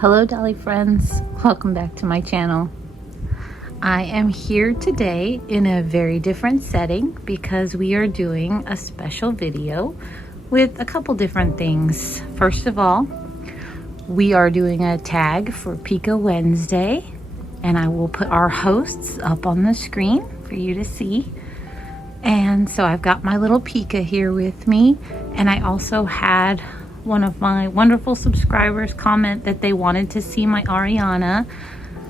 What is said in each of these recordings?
Hello Dolly friends, welcome back to my channel. I am here today in a very different setting because we are doing a special video with a couple different things. First of all, we are doing a tag for Peeka Wednesday, and I will put our hosts up on the screen for you to see. And so I've got my little Peeka here with me, and I also had one of my wonderful subscribers comment that they wanted to see my Ariana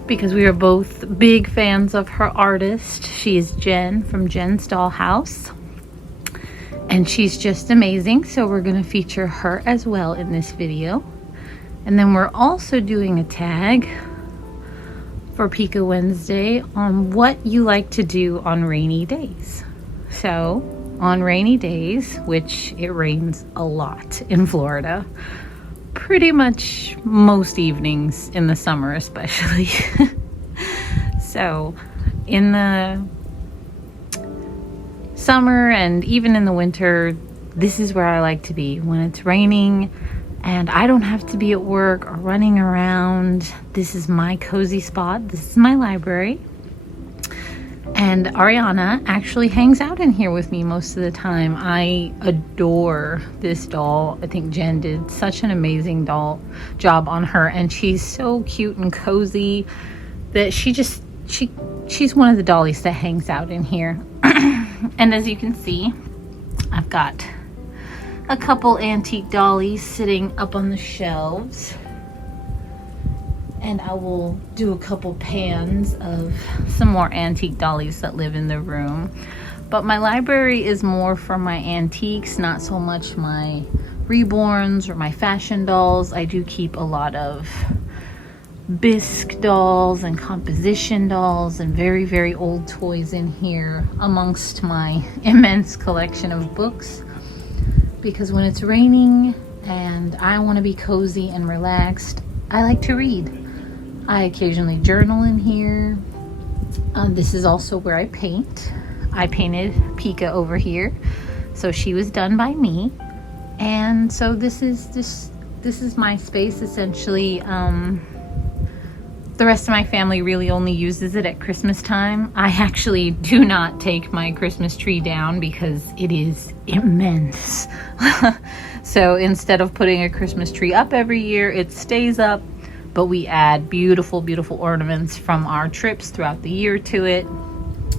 because we are both big fans of her artist. She is Jen from Jen's Dollhouse, and she's just amazing, so we're going to feature her as well in this video. And then we're also doing a tag for Peeka Wednesday on what you like to do on rainy days. So on rainy days, which it rains a lot in Florida, pretty much most evenings in the summer especially. So in the summer and even in the winter, this is where I like to be. When it's raining and I don't have to be at work or running around, this is my cozy spot. This is my library. And Ariana actually hangs out in here with me most of the time. I adore this doll. I think Jen did such an amazing job on her, and she's so cute and cozy that she's one of the dollies that hangs out in here. And as you can see, I've got a couple antique dollies sitting up on the shelves. And I will do a couple pans of some more antique dollies that live in the room. But my library is more for my antiques, not so much my reborns or my fashion dolls. I do keep a lot of bisque dolls and composition dolls and very, very old toys in here amongst my immense collection of books. Because when it's raining and I want to be cozy and relaxed, I like to read. I occasionally journal in here. This is also where I paint. I painted Peeka over here, so she was done by me. And so this is my space essentially. The rest of my family really only uses it at Christmas time. I actually do not take my Christmas tree down because it is immense. So instead of putting a Christmas tree up every year, it stays up. But we add beautiful, beautiful ornaments from our trips throughout the year to it.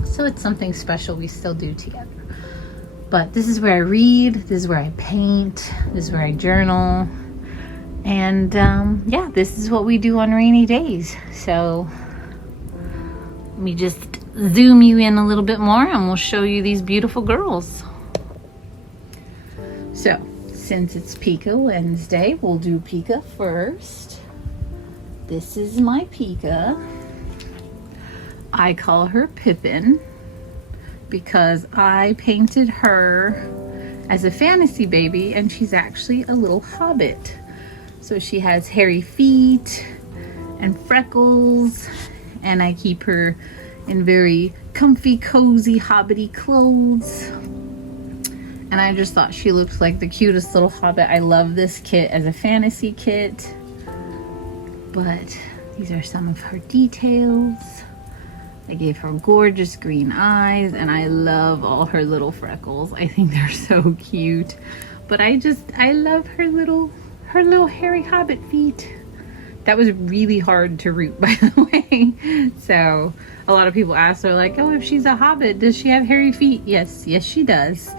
So it's something special we still do together. But this is where I read, this is where I paint, this is where I journal. And yeah, this is what we do on rainy days. So let me just zoom you in a little bit more and we'll show you these beautiful girls. So since it's Peeka Wednesday, we'll do Peeka first. This is my Peeka. I call her Pippin because I painted her as a fantasy baby, and she's actually a little hobbit. So she has hairy feet and freckles, and I keep her in very comfy, cozy, hobbity clothes. And I just thought she looked like the cutest little hobbit. I love this kit as a fantasy kit. But these are some of her details. I gave her gorgeous green eyes, and I love all her little freckles. I think they're so cute. But I love her little hairy hobbit feet. That was really hard to root, by the way. So a lot of people ask her, like, oh, if she's a hobbit, does she have hairy feet? Yes, she does.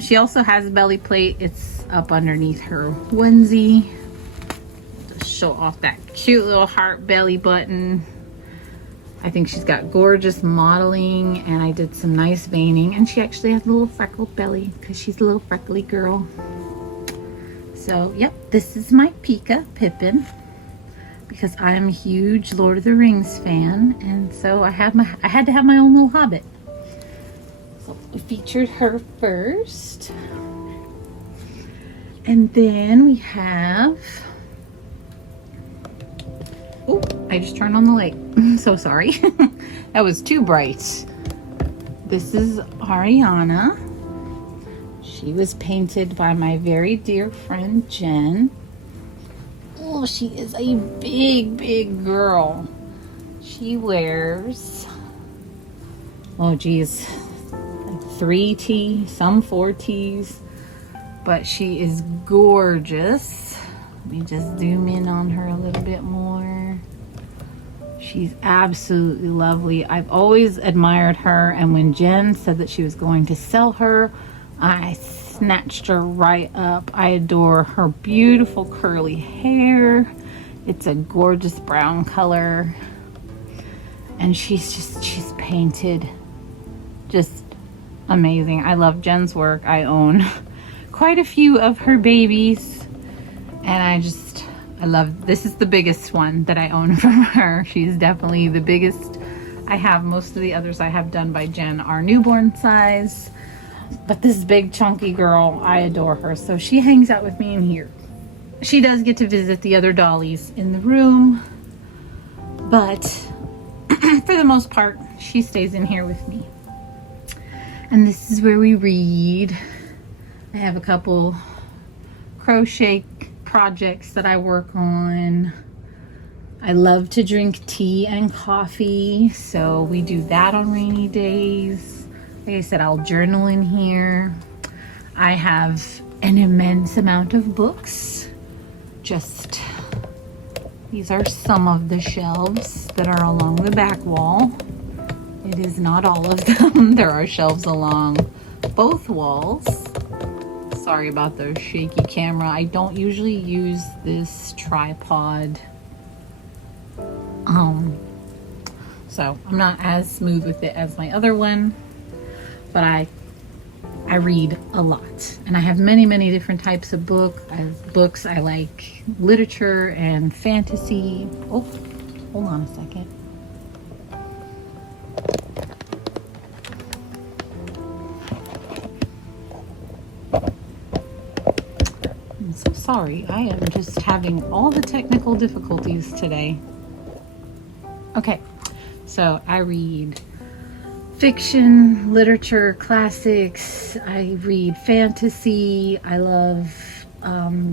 She also has a belly plate. It's up underneath her onesie. Show off that cute little heart belly button. I think she's got gorgeous modeling, and I did some nice veining, and she actually has a little freckled belly because she's a little freckly girl. So yep, this is my Peeka, Pippin, because I'm a huge Lord of the Rings fan, and so I had to have my own little hobbit. So we featured her first, and then we have, oh, I just turned on the light. I'm so sorry. That was too bright. This is Ariana. She was painted by my very dear friend Jen. Oh, she is a big, big girl. She wears, oh geez, like 3T, some 4Ts, but she is gorgeous. Let me just zoom in on her a little bit more. She's absolutely lovely. I've always admired her, and when Jen said that she was going to sell her, I snatched her right up. I adore her beautiful curly hair. It's a gorgeous brown color, and she's painted just amazing. I love Jen's work. I own quite a few of her babies, and I love, this is the biggest one that I own from her. She's definitely the biggest. I have most of the others I have done by Jen are newborn size, but this big chunky girl, I adore her. So she hangs out with me in here. She does get to visit the other dollies in the room, but for the most part, she stays in here with me. And this is where we read. I have a couple crochet projects that I work on. I love to drink tea and coffee, so we do that on rainy days. Like I said, I'll journal in here. I have an immense amount of books. Just, these are some of the shelves that are along the back wall. It is not all of them. There are shelves along both walls. Sorry about the shaky camera. I don't usually use this tripod. So I'm not as smooth with it as my other one, but I read a lot, and I have many different types of books. I like literature and fantasy. Oh, hold on a second. I'm so sorry. I am just having all the technical difficulties today. Okay, so I read fiction, literature, classics. I read fantasy. I love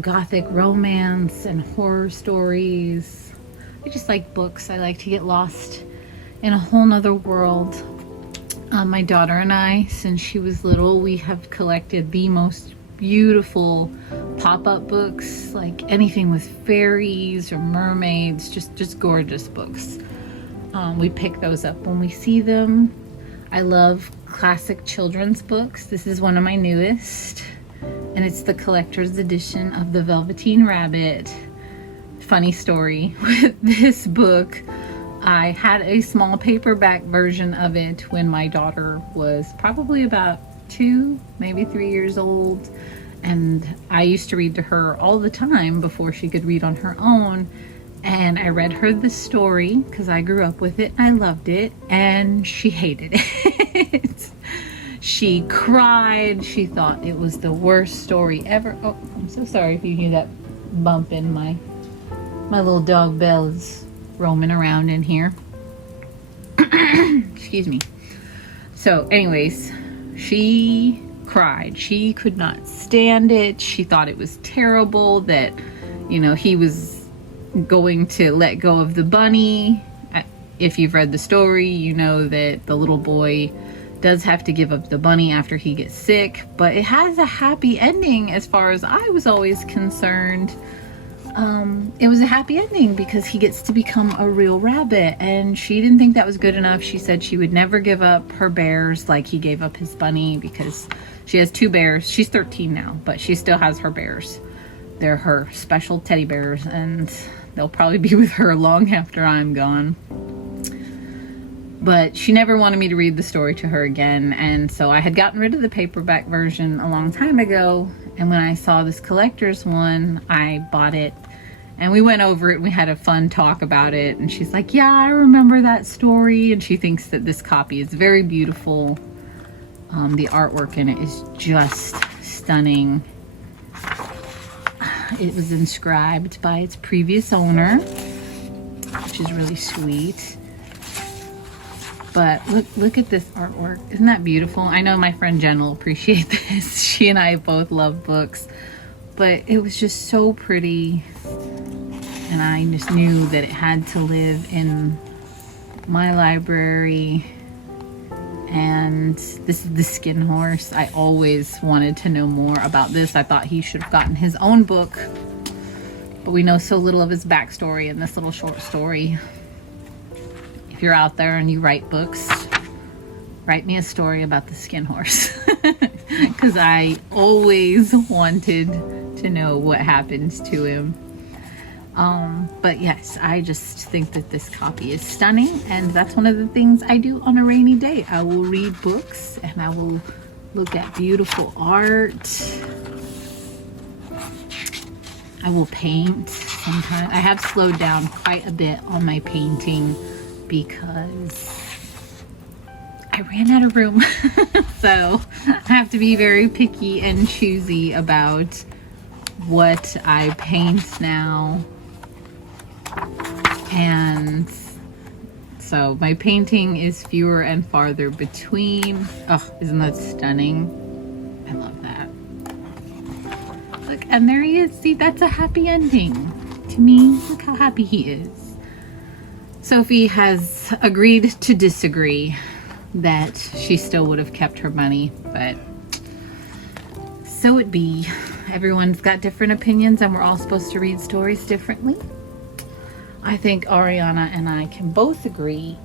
gothic romance and horror stories. I just like books. I like to get lost in a whole nother world. My daughter and I, since she was little, we have collected the most beautiful pop-up books, like anything with fairies or mermaids, just gorgeous books. We pick those up when we see them. I love classic children's books. This is one of my newest, and it's the collector's edition of The Velveteen Rabbit. Funny story with this book. I had a small paperback version of it when my daughter was probably about 2, maybe 3 years old, and I used to read to her all the time before she could read on her own. And I read her the story because I grew up with it. I loved it, and she hated it. She cried. She thought it was the worst story ever. Oh, I'm so sorry if you hear that bump in my little dog Belle is roaming around in here. Excuse me. So anyways, she cried. She could not stand it. She thought it was terrible that, you know, he was going to let go of the bunny. If you've read the story, you know that the little boy does have to give up the bunny after he gets sick, but it has a happy ending as far as I was always concerned. It was a happy ending because he gets to become a real rabbit, and she didn't think that was good enough. She said she would never give up her bears like he gave up his bunny, because she has 2 bears. She's 13 now, but she still has her bears. They're her special teddy bears, and they'll probably be with her long after I'm gone. But she never wanted me to read the story to her again, and so I had gotten rid of the paperback version a long time ago, and when I saw this collector's one, I bought it, and we went over it, and we had a fun talk about it, and she's like, yeah, I remember that story, and she thinks that this copy is very beautiful. The artwork in it is just stunning. It was inscribed by its previous owner, which is really sweet. But look at this artwork. Isn't that beautiful? I know my friend Jen will appreciate this. She and I both love books, but it was just so pretty. and I just knew that it had to live in my library. And this is the skin horse. I always wanted to know more about this. I thought he should have gotten his own book, but we know so little of his backstory in this little short story. If you're out there and you write books, write me a story about the skin horse, because I always wanted to know what happens to him. But yes, I just think that this copy is stunning, and that's one of the things I do on a rainy day. I will read books and I will look at beautiful art. I will paint sometimes. I have slowed down quite a bit on my painting because I ran out of room. So I have to be very picky and choosy about what I paint now. And so my painting is fewer and farther between. Oh, isn't that stunning? I love that. Look, and there he is. See, that's a happy ending to me. Look how happy he is. Sophie has agreed to disagree, that she still would have kept her money, but so it be. Everyone's got different opinions, and we're all supposed to read stories differently. I think Ariana and I can both agree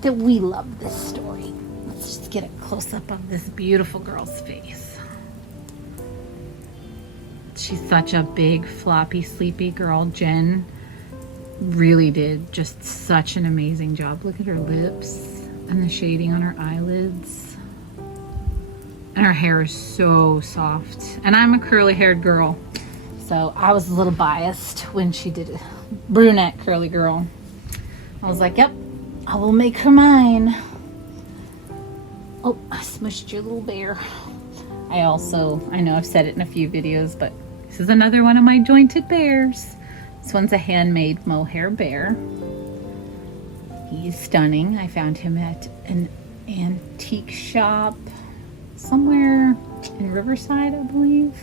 that we love this story. Let's just get a close-up of this beautiful girl's face. She's such a big, floppy, sleepy girl. Jen really did just such an amazing job. Look at her lips and the shading on her eyelids. And her hair is so soft. And I'm a curly-haired girl, so I was a little biased when she did it. Brunette curly girl. I was like, yep, I will make her mine. Oh, I smushed your little bear. I know I've said it in a few videos, but this is another one of my jointed bears. This one's a handmade mohair bear. He's stunning. I found him at an antique shop somewhere in Riverside, I believe.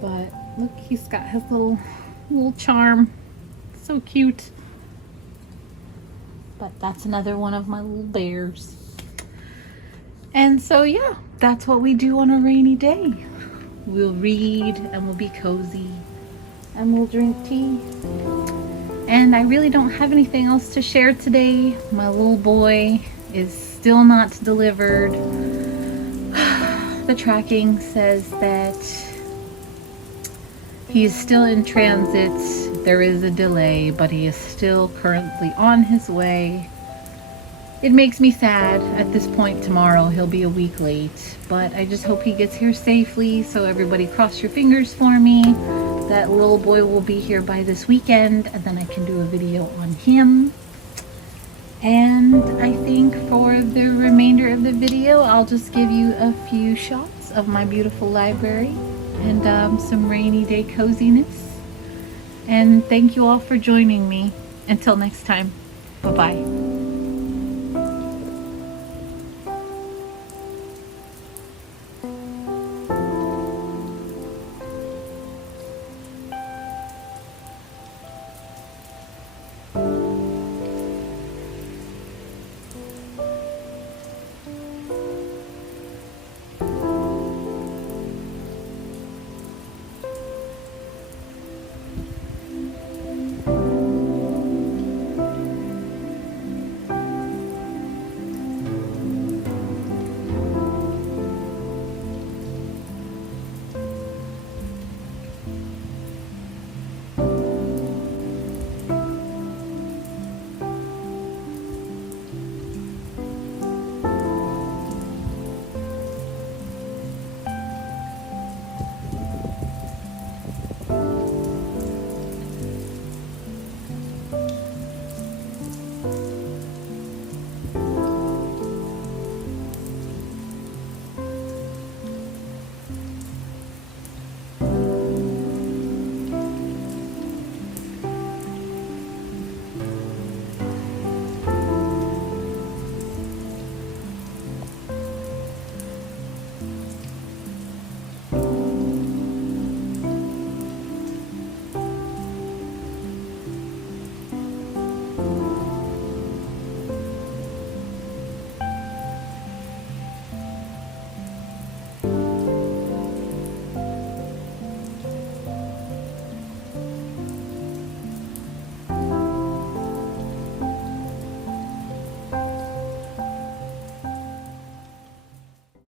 But look, he's got his little charm. So cute. But that's another one of my little bears. And so yeah, that's what we do on a rainy day. We'll read and we'll be cozy and we'll drink tea. And I really don't have anything else to share today. My little boy is still not delivered. The tracking says that he is still in transit. There is a delay, but he is still currently on his way. It makes me sad. At this point tomorrow, he'll be a week late, but I just hope he gets here safely. So everybody cross your fingers for me. That little boy will be here by this weekend, and then I can do a video on him. And I think for the remainder of the video, I'll just give you a few shots of my beautiful library and some rainy day coziness. And thank you all for joining me. Until next time, bye-bye.